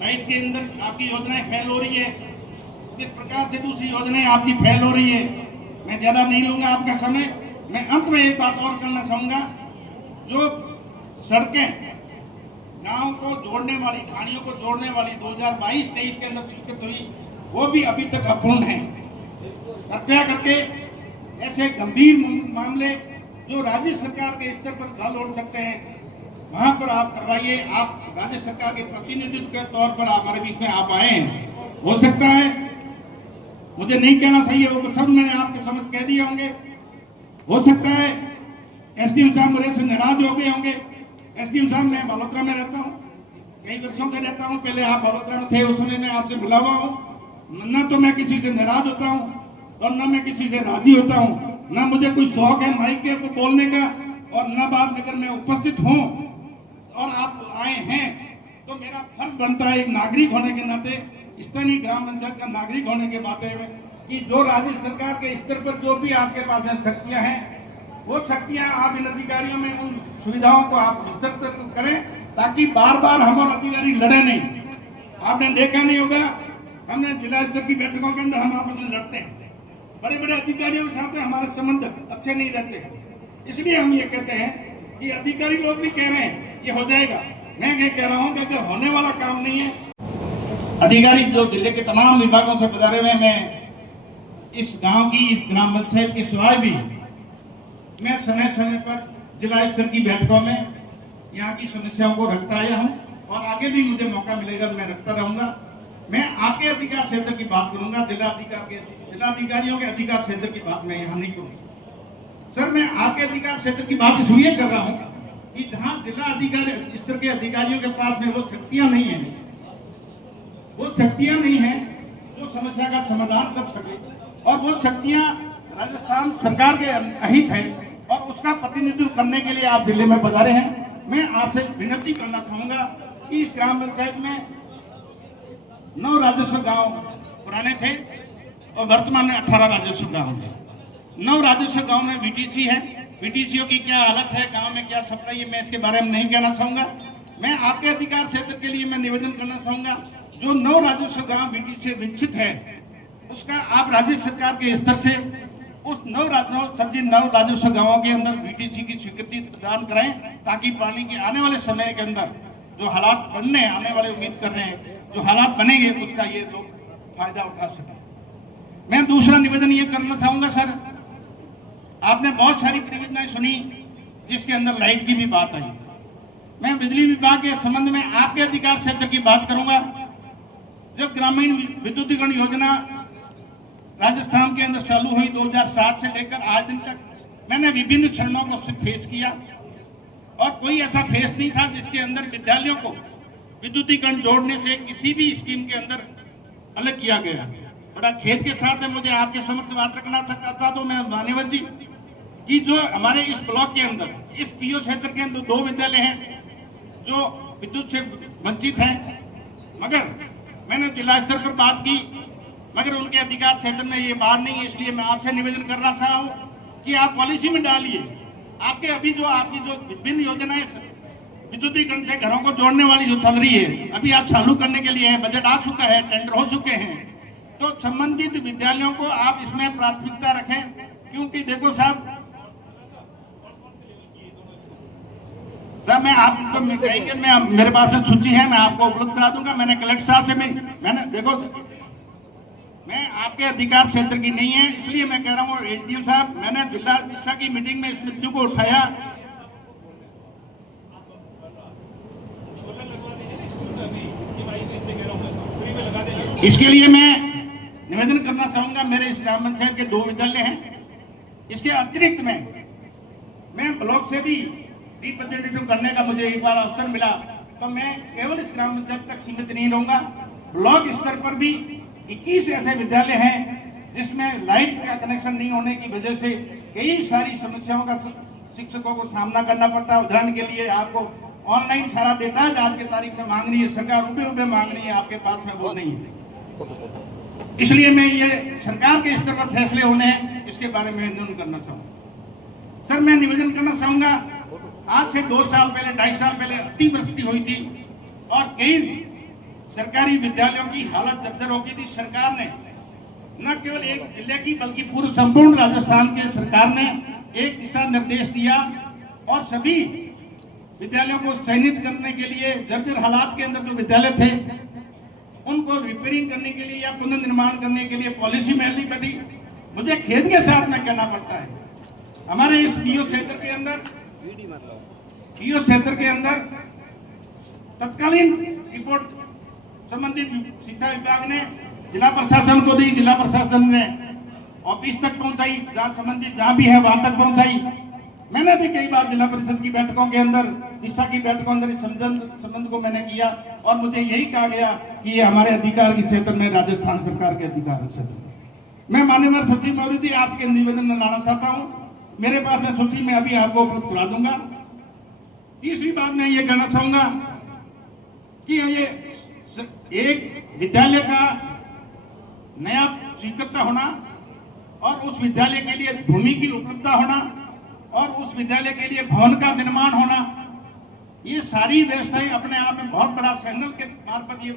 Light के अंदर आपकी योजनाएं फेल हो रही है, किस प्रकार से दूसरी योजनाएं आपकी फेल हो रही है। मैं ज्यादा नहीं लूंगा आपका समय। मैं अंत में एक बात और करना चाहूंगा, जो सड़कें गांव को जोड़ने वाली, ढाणियों को जोड़ने वाली 2022-23 के अंदर स्वीकृत हुई, वो भी अभी तक अपूर्ण है। कृपया करके ऐसे गंभीर मामले जो राज्य सरकार के स्तर पर हल हो सकते हैं, वहां पर आप करवाइए। आप राज्य सरकार के प्रतिनिधित्व के तौर पर हमारे बीच में आप आए हैं। हो सकता है, मुझे नहीं कहना सही है, वो सब मैंने आपके समझ कह दिए होंगे। हो सकता है एसडीएम साहब मेरे से नाराज हो गए होंगे। एसडीएम साहब, मैं बलोत्रा में रहता हूँ, कई वर्षों से रहता हूँ। पहले आप बलोत्रा में थे, उस समय मैं आपसे मिला हुआ हूँ। न तो मैं किसी से नाराज होता हूँ और न मैं किसी से राजी होता हूँ। न मुझे कोई शौक है माइक के बोलने का, और न बात अगर मैं उपस्थित हूँ और आप आए हैं तो मेरा फर्ज बनता है एक नागरिक होने के नाते, स्थानीय ग्राम पंचायत का नागरिक होने के नाते में, कि जो राज्य सरकार के स्तर पर जो भी आपके पास शक्तियां हैं, वो शक्तियां आप इन अधिकारियों में उन सुविधाओं को आप विस्तार करें, ताकि बार बार हम और अधिकारी लड़े नहीं। आपने देखा नहीं होगा, हमने जिला स्तर की बैठकों के अंदर हम आपस में लड़ते हैं, बड़े बड़े अधिकारियों के साथ हमारे संबंध अच्छे नहीं रहते। इसलिए हम ये कहते हैं कि अधिकारी लोग भी कह रहे हैं ये हो जाएगा। मैं ये कह रहा हूँ कि अगर होने वाला काम नहीं है, अधिकारी जो जिले के तमाम विभागों से गुजारे हुए, मैं इस गांव की, इस ग्राम पंचायत की सिवाय भी मैं समय समय पर जिला स्तर की बैठकों में यहाँ की समस्याओं को रखता आया हूँ, और आगे भी मुझे मौका मिलेगा मैं रखता रहूंगा। मैं आपके अधिकार क्षेत्र की बात करूंगा, जिलाधिकारियों के अधिकार क्षेत्र की बात मैं यहाँ नहीं करूंगा। सर, मैं आपके अधिकार क्षेत्र की बात इसलिए कर रहा हूँ कि जहाँ जिला अधिकारी स्तर के अधिकारियों के पास में वो शक्तियां नहीं है, जो समस्या का समाधान कर सके, और वो शक्तियां राजस्थान सरकार के अहित है, और उसका प्रतिनिधित्व करने के लिए आप जिले में पधारे हैं। मैं आपसे विनती करना चाहूंगा कि इस ग्राम पंचायत में 9 राजस्व गांव पुराने थे और वर्तमान में 18 राजस्व गांव हैं। 9 राजस्व गांव में बीटीसी है। बीटीसीओ की क्या हालत है, गांव में क्या सप्लाई है, मैं इसके बारे में नहीं कहना चाहूंगा। मैं आपके अधिकार क्षेत्र के लिए मैं निवेदन करना चाहूंगा, जो 9 राजस्व गांव बीटीसी विकसित है, उसका आप राज्य सरकार के स्तर से उस 9 राजस्व गांवों के अंदर बीटीसी की स्वीकृति प्रदान कराएं, ताकि पानी के आने वाले समय के अंदर जो हालात बनने आने वाले उम्मीद कर रहे हैं, जो हालात बनेंगे उसका ये लोग फायदा उठा सके। मैं दूसरा निवेदन ये करना चाहूंगा, सर, आपने बहुत सारी परियोजनाएं सुनी जिसके अंदर लाइट की भी बात आई। मैं बिजली विभाग के संबंध में आपके अधिकार क्षेत्र की बात करूंगा। जब ग्रामीण विद्युतीकरण योजना राजस्थान के अंदर चालू हुई 2007 से लेकर आज दिन तक, मैंने विभिन्न चरणों को फेस किया, और कोई ऐसा फेस नहीं था जिसके अंदर विद्यालयों को विद्युतीकरण जोड़ने से किसी भी स्कीम के अंदर अलग किया गया। बड़ा खेद के साथ है, मुझे आपके समक्ष बात रखना था, तो मैं मान्यवर जी कि जो हमारे इस ब्लॉक के अंदर, इस पीओ क्षेत्र के अंदर 2 विद्यालय हैं जो विद्युत से वंचित हैं, मगर मैंने जिला स्तर पर बात की, मगर उनके अधिकार क्षेत्र में ये बात नहीं है। इसलिए मैं आपसे निवेदन कर रहा था कि आप पॉलिसी में डालिए। आपके अभी जो आपकी जो विभिन्न योजनाएं विद्युतीकरण से घरों को जोड़ने वाली जो चल रही है, अभी आप चालू करने के लिए है, बजट आ चुका है, टेंडर हो चुके हैं, तो संबंधित विद्यालयों को आप इसमें प्राथमिकता रखें। क्योंकि देखो साहब, मैं आपको मेरे पास सूची है, मैं आपको उपलब्ध करा दूंगा। मैंने कलेक्टर साहब से मैंने देखो, मैं आपके अधिकार क्षेत्र की नहीं है, इसलिए मैं कह रहा हूँ एसडीएम साहब, मैंने जिला दिशा की मीटिंग में इस मुद्दे को उठाया। इसके लिए मैं निवेदन करना चाहूंगा, मेरे इस ग्राम पंचायत के 2 विद्यालय हैं। इसके अतिरिक्त में मैं ब्लॉक से भी रिप्रेजेंटेटिव करने का मुझे एक बार अवसर मिला, तो मैं केवल इस ग्राम पंचायत तक सीमित नहीं रहूंगा। ब्लॉक स्तर पर भी 21 ऐसे विद्यालय हैं जिसमें लाइट का कनेक्शन नहीं होने की वजह से कई सारी समस्याओं का शिक्षकों को सामना करना पड़ता है। उदाहरण के लिए आपको ऑनलाइन सारा डेटा आज के तारीख में मांग रही है सरकार, रुपये मांग रही है, आपके पास में वो नहीं है। इसलिए मैं ये सरकार के स्तर पर फैसले होने हैं, इसके बारे में निवेदन करना चाहूंगा। सर, मैं निवेदन करना चाहूंगा, आज से 2 साल पहले, 2.5 साल पहले अतिवृष्टि हुई थी और कई सरकारी विद्यालयों की हालत जर्जर हो गई थी। सरकार ने न केवल एक जिले की बल्कि पूरे संपूर्ण राजस्थान के सरकार ने एक दिशा निर्देश दिया और सभी विद्यालयों को चयनित करने के लिए जर्जर हालात के अंदर जो विद्यालय थे उनको रिपेयरिंग करने के लिए या पुनर्निर्माण करने के लिए पॉलिसी मिलनी पड़ी। मुझे खेद के साथ में कहना पड़ता है, हमारे इस पीओ क्षेत्र के अंदर तत्कालीन रिपोर्ट संबंधित शिक्षा विभाग ने जिला प्रशासन को दी, जिला प्रशासन ने ऑफिस तक पहुंचाई, जहां संबंधित जहां भी है वहां तक पहुंचाई। मैंने भी कई बार जिला परिषद की बैठकों के अंदर, दिशा की बैठकों अंदर इस संबंध को मैंने किया और मुझे यही कहा गया कि ये हमारे अधिकार के क्षेत्र में, राजस्थान सरकार के अधिकार क्षेत्र में। मैं माननीय सचिव महोदय जी आपके निवेदन में लाना चाहता हूँ, मेरे पास में सूची में अभी आपको उपलब्ध करा दूंगा। तीसरी बात मैं ये कहना चाहूंगा कि ये एक विद्यालय का नया स्वीकृता होना और उस विद्यालय के लिए भूमि की उपलब्धता होना और उस विद्यालय के लिए भवन का निर्माण होना, ये सारी व्यवस्थाएं अपने आप में बहुत बड़ा संगठन के मार्फत ये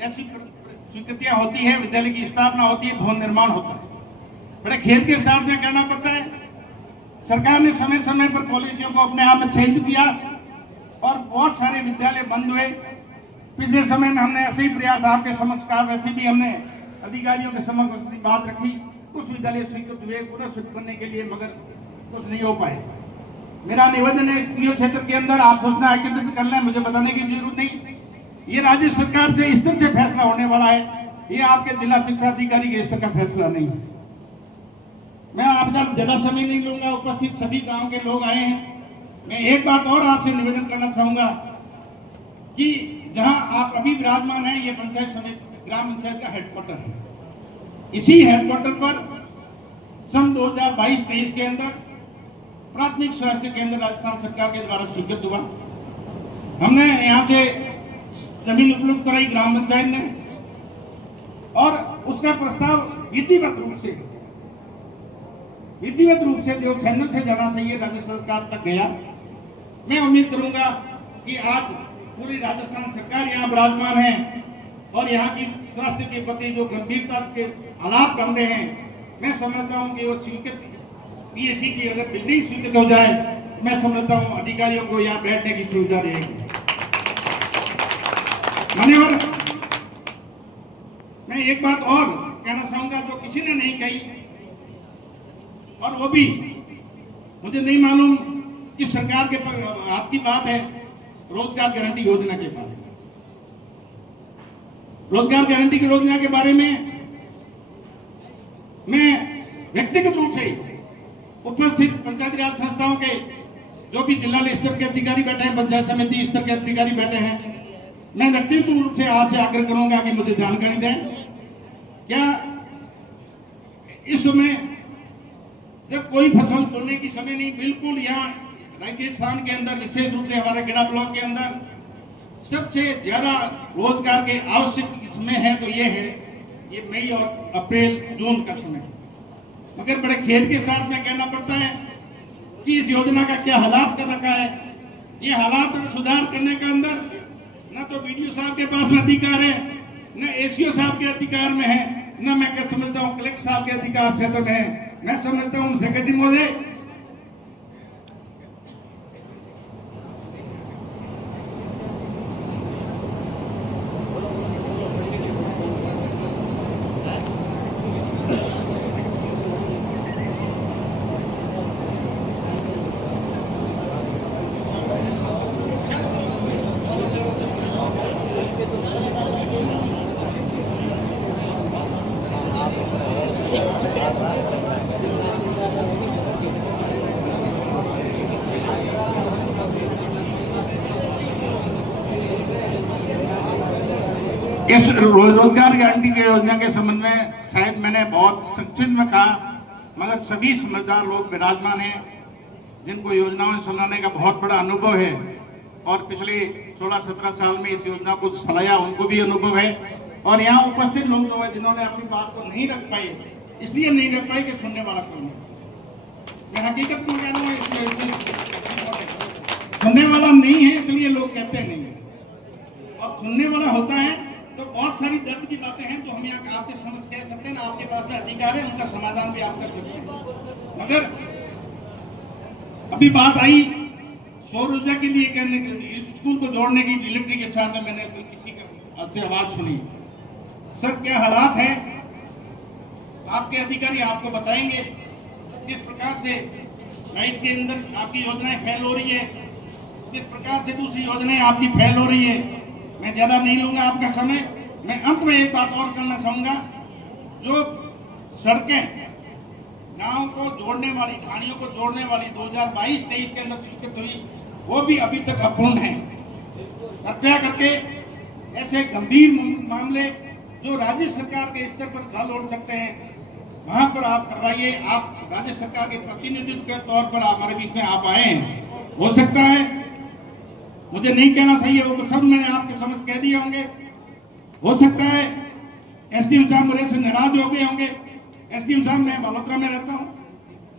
ऐसी स्वीकृतियां होती है, विद्यालय की स्थापना होती है, भवन निर्माण होता है। बड़े खेद के साथ में कहना पड़ता है, सरकार ने समय समय पर पॉलिसियों को अपने आप में चेंज किया और बहुत सारे विद्यालय बंद हुए। पिछले समय में हमने ऐसे ही प्रयास आपके समक्ष कहा, वैसे भी हमने अधिकारियों के समक्ष बात रखी, कुछ विद्यालय स्वीकृत हुए पुनः स्वीकृत करने के लिए, मगर कुछ नहीं हो पाए। मेरा निवेदन है, इस पीओ क्षेत्र के अंदर आप सूचना एकत्रित कर लें, मुझे बताने की जरूरत नहीं। ये राज्य सरकार से स्तर से फैसला होने वाला है, ये आपके जिला शिक्षा अधिकारी के स्तर का फैसला नहीं है। मैं आपका ज्यादा समय नहीं लूंगा, उपस्थित सभी गांव के लोग आए हैं। मैं एक बात और आपसे निवेदन करना चाहूंगा कि जहां आप अभी विराजमान हैं, ये पंचायत समिति ग्राम पंचायत का हेडक्वार्टर है। इसी हेडक्वार्टर पर सन 2022-23 के अंदर प्राथमिक स्वास्थ्य केंद्र राजस्थान सरकार के द्वारा स्वीकृत हुआ। हमने यहाँ से जमीन उपलब्ध कराई ग्राम पंचायत ने और उसका प्रस्ताव विधिवत रूप से जो चैनल से जाना चाहिए राज्य सरकार तक गया। मैं उम्मीद करूंगा कि आज पूरी राजस्थान सरकार यहाँ विराजमान है और यहाँ की स्वास्थ्य के प्रति जो गंभीरता के हालात बन रहे हैं, मैं समझता हूँ कि वो स्वीकृत पीएससी की अगर बिल्डिंग स्वीकृत हो जाए, मैं समझता हूँ अधिकारियों को यहाँ बैठने की सुविधा रहेगी। मान्यवर, मैं एक बात और कहना चाहूंगा जो किसी ने नहीं कही, और वो भी मुझे नहीं मालूम कि सरकार के हाथ की बात है, रोजगार गारंटी योजना के बारे में। रोजगार गारंटी की योजना के बारे में मैं व्यक्तिगत रूप से उपस्थित पंचायती राज संस्थाओं के जो भी जिला स्तर के अधिकारी बैठे हैं, पंचायत समिति स्तर के अधिकारी बैठे हैं, मैं व्यक्तिगत रूप से आपसे आग्रह करूंगा कि मुझे जानकारी दें। क्या इस समय जब कोई फसल बोने की समय नहीं, बिल्कुल यहाँ राजस्थान के अंदर विशेष रूप से हमारे गेड़ा ब्लॉक के अंदर सबसे ज्यादा रोजगार के आवश्यक समय है तो ये मई और अप्रैल जून का समय। मगर बड़े खेद के साथ में कहना पड़ता है कि इस योजना का क्या हालात कर रखा है। ये हालात सुधार करने का अंदर न तो बीडीओ साहब के पास में अधिकार है, न एसीओ साहब के अधिकार में है, न मैं क्या समझता हूँ कलेक्टर साहब के अधिकार क्षेत्र में है। मैं समझता हूँ सेक्रेटरी महोदय, इस रोजगार गारंटी की योजना के संबंध में शायद मैंने बहुत संक्षिप्त में कहा, मगर सभी समझदार लोग विराजमान हैं जिनको योजनाओं चलाने का बहुत बड़ा अनुभव है और पिछले 16-17 साल में इस योजना को चलाया, उनको भी अनुभव है। और यहाँ उपस्थित लोग जो है जिन्होंने अपनी बात को नहीं रख पाए, इसलिए नहीं रख पाए कि सुनने वाला कौन है। मैं हकीकत में कह रहा हूँ, सुनने वाला नहीं है इसलिए लोग कहते नहीं है, और सुनने वाला होता है बहुत सारी दर्द की बातें हैं जो हम यहाँ आपके समझ कह सकते हैं ना, आपके पास में अधिकार है, उनका समाधान भी आप कर सकते हैं। मगर अभी बात आई सौर ऊर्जा के लिए कहने के, स्कूल को जोड़ने की इलेक्ट्रिक के साथ में मैंने किसी का से आवाज सुनी। सर क्या हालात है, आपके अधिकारी आपको बताएंगे किस प्रकार से लाइट के अंदर आपकी योजनाएं फेल हो रही है, किस प्रकार से दूसरी योजनाएं आपकी फेल हो रही है। मैं ज्यादा नहीं लूंगा आपका समय। मैं अंत में एक बात और करना चाहूंगा, जो सड़कें गांव को जोड़ने वाली, ढाणियों को जोड़ने वाली 2022-23 के अंदर स्वीकृत हुई, वो भी अभी तक अपूर्ण है। कृपया करके ऐसे गंभीर मामले जो राज्य सरकार के स्तर पर हल हो सकते हैं, वहां पर आप करवाइए। आप राज्य सरकार के प्रतिनिधित्व के तौर पर हमारे बीच में आप आए हैं। हो सकता है, मुझे नहीं कहना चाहिए, वो सब मैंने आपके समझ कह दिए होंगे। हो सकता है एसडीएम साहब मेरे से नाराज हो गए होंगे। एसडीएम साहब, मैं बलोत्रा में रहता हूँ,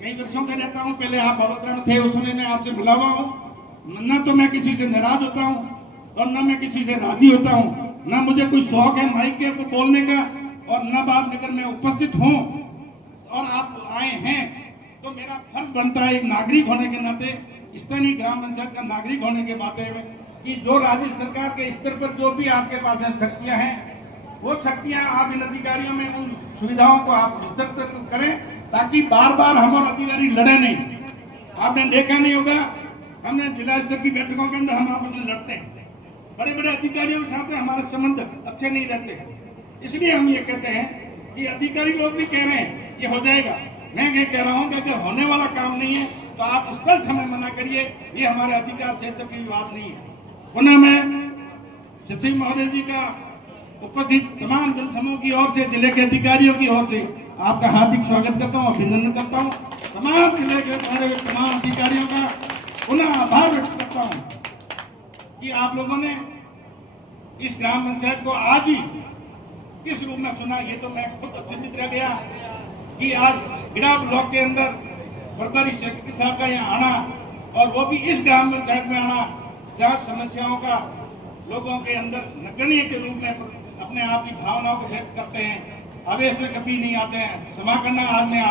कई वर्षों से रहता हूँ। पहले आप बलोत्रा में थे, उस समय मैं आपसे मिला हुआ हूँ। न तो मैं किसी से नाराज होता हूँ और न मैं किसी से राजी होता हूँ। न मुझे कोई शौक है माइक के ऊपर बोलने का, और न बात अगर मैं उपस्थित हूँ और आप आए हैं तो मेरा फर्ज बनता है एक नागरिक होने के नाते, स्थानीय ग्राम पंचायत का नागरिक होने के बाते में, कि जो राज्य सरकार के स्तर पर जो भी आपके पास शक्तियां हैं, वो शक्तियां आप इन अधिकारियों में उन सुविधाओं को आप विस्तृत करें, ताकि बार बार हम और अधिकारी लड़े नहीं। आपने देखा नहीं होगा, हमने जिला स्तर की बैठकों के अंदर हम आपस में लड़ते हैं, बड़े बड़े अधिकारियों के साथ हमारे संबंध अच्छे नहीं रहते। इसलिए हम ये कहते हैं कि अधिकारी लोग भी कह रहे हैं ये हो जाएगा। मैं ये कह रहा हूँ कि अगर होने वाला काम नहीं है तो आप स्पष्ट हमें मना करिए, ये हमारे अधिकार क्षेत्र की बात नहीं है। पुनः मैं सचिव महोदय जी का उपस्थित तमाम जन समूह की ओर से, जिले के अधिकारियों की ओर से आपका हार्दिक स्वागत करता हूँ, अभिनंदन करता हूँ। तमाम जिले के तमाम अधिकारियों का पुनः आभार व्यक्त करता हूँ कि आप लोगों ने इस ग्राम पंचायत को आज ही किस रूप में सुना। ये तो मैं खुद अचंभित रह गया कि आज गिरा ब्लॉक के अंदर प्रभारी सेक्रेटरी साहब का यहाँ आना, और वो भी इस ग्राम पंचायत में आना जहाँ समस्याओं का लोगों के अंदर नगण्य के रूप में अपने आप की भावनाओं को व्यक्त करते हैं, आवेश में कभी नहीं आते हैं। क्षमा करना, आज मैं